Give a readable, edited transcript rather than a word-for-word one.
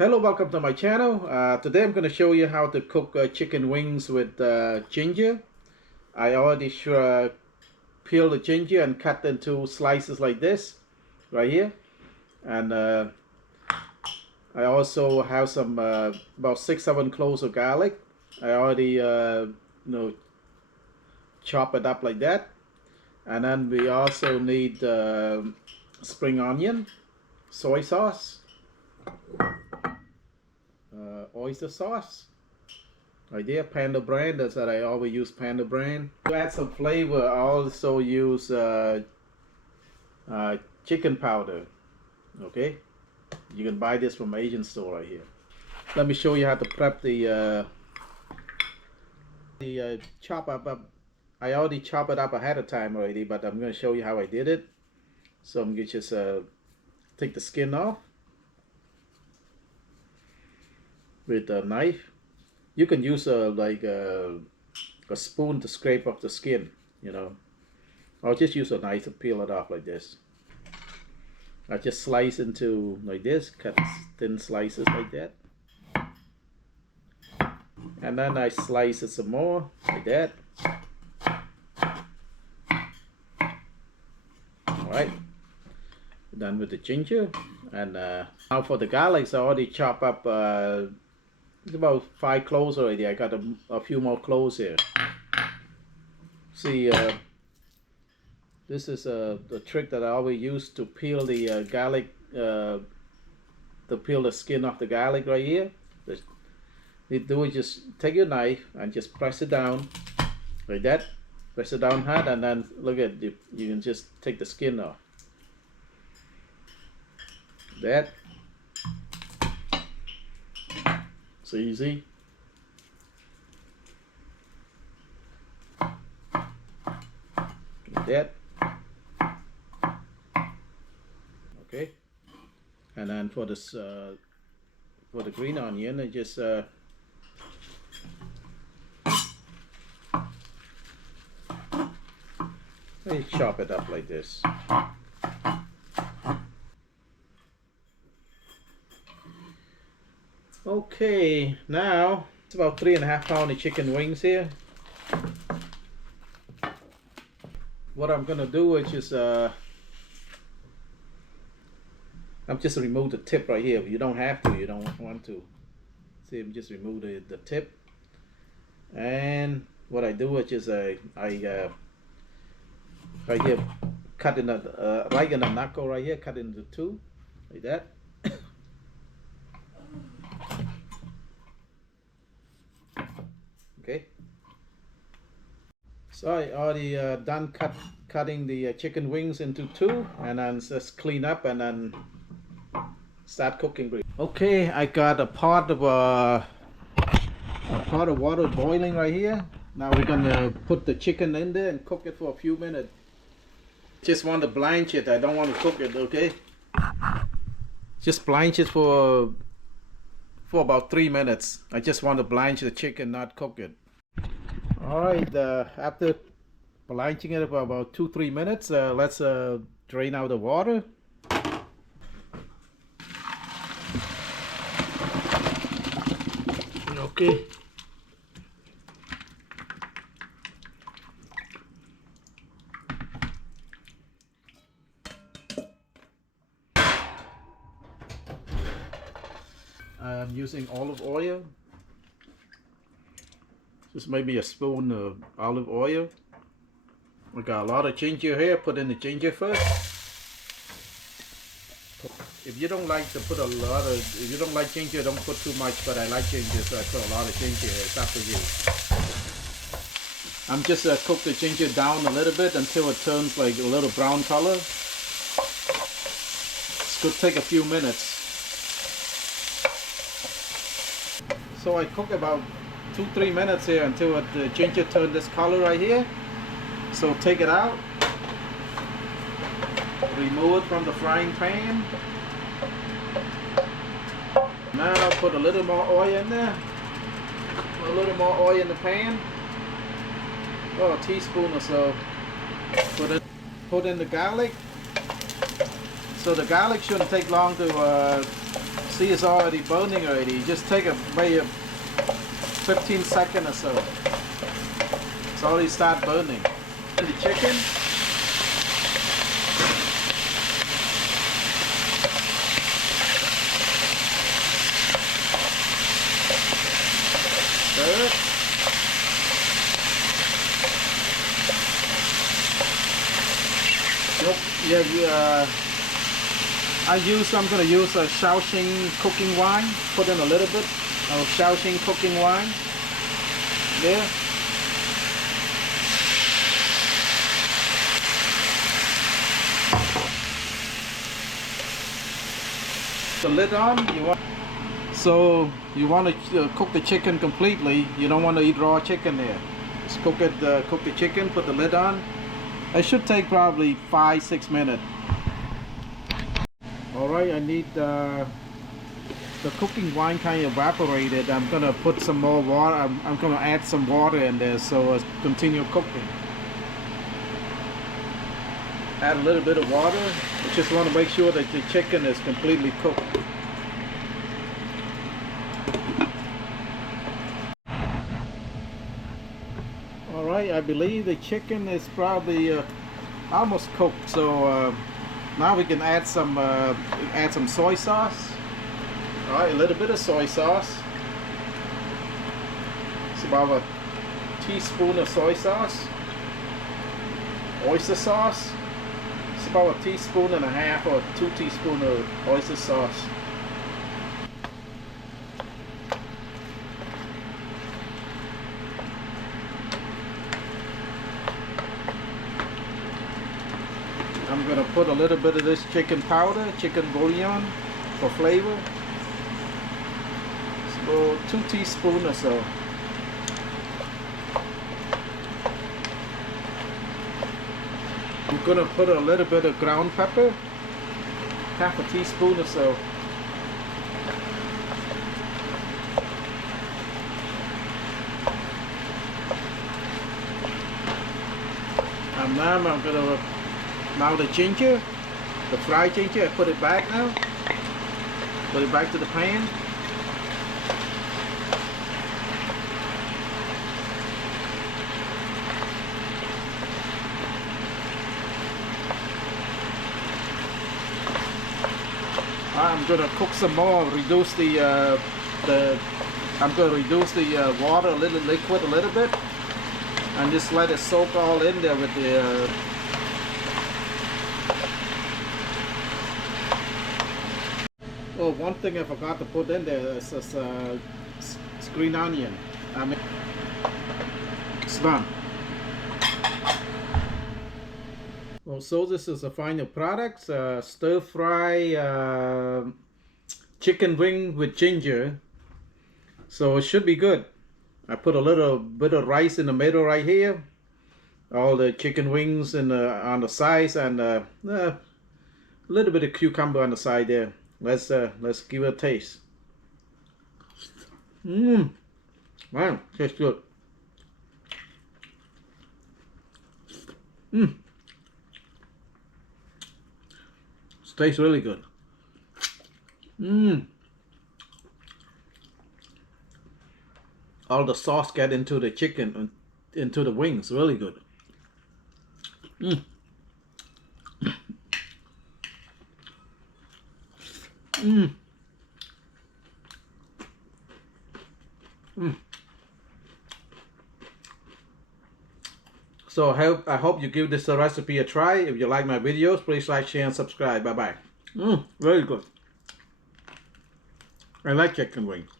Hello, welcome to my channel. Today I'm going to show you how to cook chicken wings with ginger. I already peel the ginger and cut into slices like this right here. And I also have some about 6-7 cloves of garlic. I already chop it up like that. And then we also need spring onion, soy sauce, oyster sauce right there, Panda brand. That's what I always use, Panda brand. To add some flavor, I also use chicken powder. Okay, you can buy this from Asian store right here. Let me show you how to prep the chop up. I already chop it up ahead of time already, but I'm going to show you how I did it. So I'm going to just take the skin off with a knife. You can use like a spoon to scrape off the skin, you know. I'll just use a knife to peel it off like this. I just slice into like this, cut thin slices like that. And then I slice it some more like that. Alright, done with the ginger. And now for the garlics, I already chop up it's about 5 cloves already. I got a few more cloves here. See, this is the trick that I always use to peel the garlic, to peel the skin off the garlic right here. You do is just take your knife and just press it down like that. Press it down hard, and then look at it. You can just take the skin off. That. So easy. Like that. Okay. And then for this, for the green onion, I just I chop it up like this. Okay, now it's about 3.5 pounds of chicken wings here. What I'm gonna do is just I'm just remove the tip right here. You don't have to, you don't want to. See, I'm just remove the tip. And what I do is just right here, cut in the right in the knuckle right here, cut into 2 like that. Okay, so I already done cutting the chicken wings into 2, and then just clean up and then start cooking. Okay, I got a pot of water boiling right here. Now we're gonna put the chicken in there and cook it for a few minutes. Just want to blanch it. I don't want to cook it. Okay, just blanch it for about 3 minutes. I just want to blanch the chicken, not cook it. Alright, after blanching it for about 2-3 minutes, let's drain out the water. Okay. I'm using olive oil. Just maybe a spoon of olive oil. We got a lot of ginger here. Put in the ginger first. If you don't like to put a lot of, if you don't like ginger, don't put too much. But I like ginger, so I put a lot of ginger here. It's up to you. I'm just cook the ginger down a little bit until it turns like a little brown color. It's gonna take a few minutes. So I cook about 2-3 minutes here until the ginger turned this color right here. So take it out, remove it from the frying pan. Now put a little more oil in there, a little more oil in the pan, a teaspoon or so. Put in the garlic. So the garlic shouldn't take long to See, it's already burning already. You just take maybe a 15 seconds or so. It's already start burning. And the chicken. Stir it. Nope. Yeah, I'm gonna use a Shaoxing cooking wine. Put in a little bit of Shaoxing cooking wine. There. The lid on. You want to cook the chicken completely. You don't want to eat raw chicken there. Just cook the chicken. Put the lid on. It should take probably 5-6 minutes. Alright, I need the cooking wine kind of evaporated. I'm gonna put some more water. I'm gonna add some water in there so continue cooking. Add a little bit of water. I just want to make sure that the chicken is completely cooked. Alright, I believe the chicken is probably almost cooked, so now we can add some soy sauce. Alright, a little bit of soy sauce. It's about a teaspoon of soy sauce. Oyster sauce. It's about a teaspoon and a half or 2 teaspoons of oyster sauce. I'm gonna put a little bit of this chicken powder, chicken bouillon for flavor. So 2 teaspoons or so. I'm gonna put a little bit of ground pepper, half a teaspoon or so. And now the ginger, the fried ginger, I put it back now. Put it back to the pan. I'm gonna cook some more. I'm gonna reduce the water a little, liquid a little bit, and just let it soak all in there with the. Oh, one thing I forgot to put in there is this green onion. I mean, it's done. Well, so this is the final product. Stir fry chicken wing with ginger. So it should be good. I put a little bit of rice in the middle right here. All the chicken wings on the sides, and a little bit of cucumber on the side there. Let's give it a taste. Wow, tastes good. It tastes really good. All the sauce get into the chicken, into the wings. Really good. So I hope you give this recipe a try. If you like my videos, please like, share, and subscribe. Bye bye. Very good. I like chicken wings.